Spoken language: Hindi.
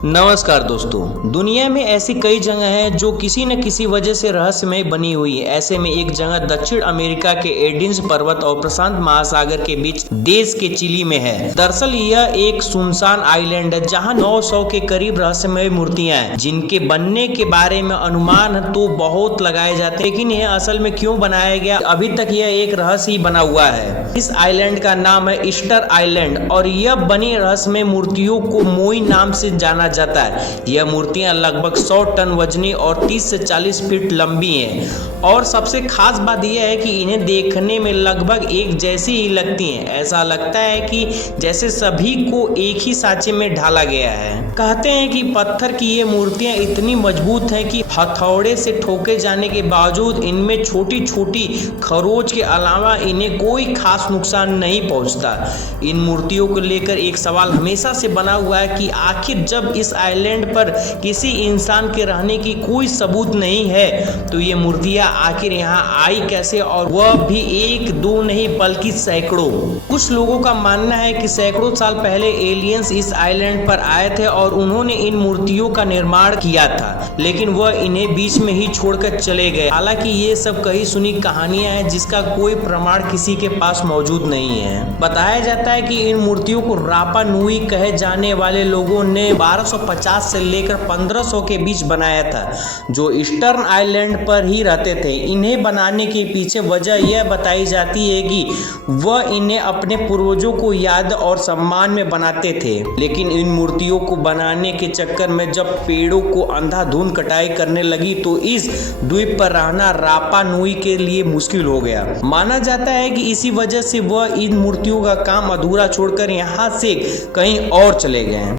नमस्कार दोस्तों। दुनिया में ऐसी कई जगह हैं जो किसी न किसी वजह से रहस्यमय बनी हुई है। ऐसे में एक जगह दक्षिण अमेरिका के एडिन्स पर्वत और प्रशांत महासागर के बीच देश के चिली में है। दरअसल यह एक सुनसान आइलैंड है जहां 900 के करीब रहस्यमय मूर्तियां हैं, जिनके बनने के बारे में अनुमान तो बहुत लगाए जाते हैं, लेकिन यह असल में क्यों बनाया गया अभी तक यह एक रहस्य ही बना हुआ है। इस आइलैंड का नाम है ईस्टर आइलैंड और यह बनी रहस्यमय मूर्तियों को मोई नाम से जाना जाता है। यह मूर्तियां लगभग 100 टन वजनी और 30 से 40 फीट लंबी हैं और सबसे खास बात यह है कि इन्हें देखने में लगभग एक जैसी ही लगती हैं। ऐसा लगता है कि जैसे सभी को एक ही सांचे में ढाला गया है। कहते हैं कि पत्थर की ये मूर्तियां इतनी मजबूत हैं कि हथौड़े से ठोके जाने के बावजूद इनमें छोटी छोटी खरोच के अलावा इन्हें कोई खास नुकसान नहीं पहुंचता। इन मूर्तियों को लेकर एक सवाल हमेशा से बना हुआ है कि आखिर जब इस आइलैंड पर किसी इंसान के रहने की कोई सबूत नहीं है तो ये मूर्तियां आखिर यहाँ आई कैसे, और वह भी एक दो नहीं बल्कि सैकड़ों। कुछ लोगों का मानना है कि सैकड़ों साल पहले एलियंस इस आइलैंड पर आए थे और उन्होंने इन मूर्तियों का निर्माण किया था, लेकिन वह इन्हें बीच में ही छोड़कर चले गए। हालांकि ये सब कही सुनी कहानियां हैं जिसका कोई प्रमाण किसी के पास मौजूद नहीं है। बताया जाता है कि इन मूर्तियों को रापा नुई कहे जाने वाले लोगों ने 1250 से लेकर 1500 के बीच बनाया था, जो ईस्टर्न आइलैंड पर ही रहते थे। इन्हें बनाने के पीछे वजह यह बताई जाती है कि वह इन्हें अपने पूर्वजों को याद और सम्मान में बनाते थे, लेकिन इन मूर्तियों को बनाने के चक्कर में जब पेड़ों को अंधाधुंध कटाई करने लगी तो इस द्वीप पर रहना रापा नुई के लिए मुश्किल हो गया। माना जाता है कि इसी वजह से वह इन मूर्तियों का काम अधूरा छोड़कर यहाँ से कहीं और चले गए।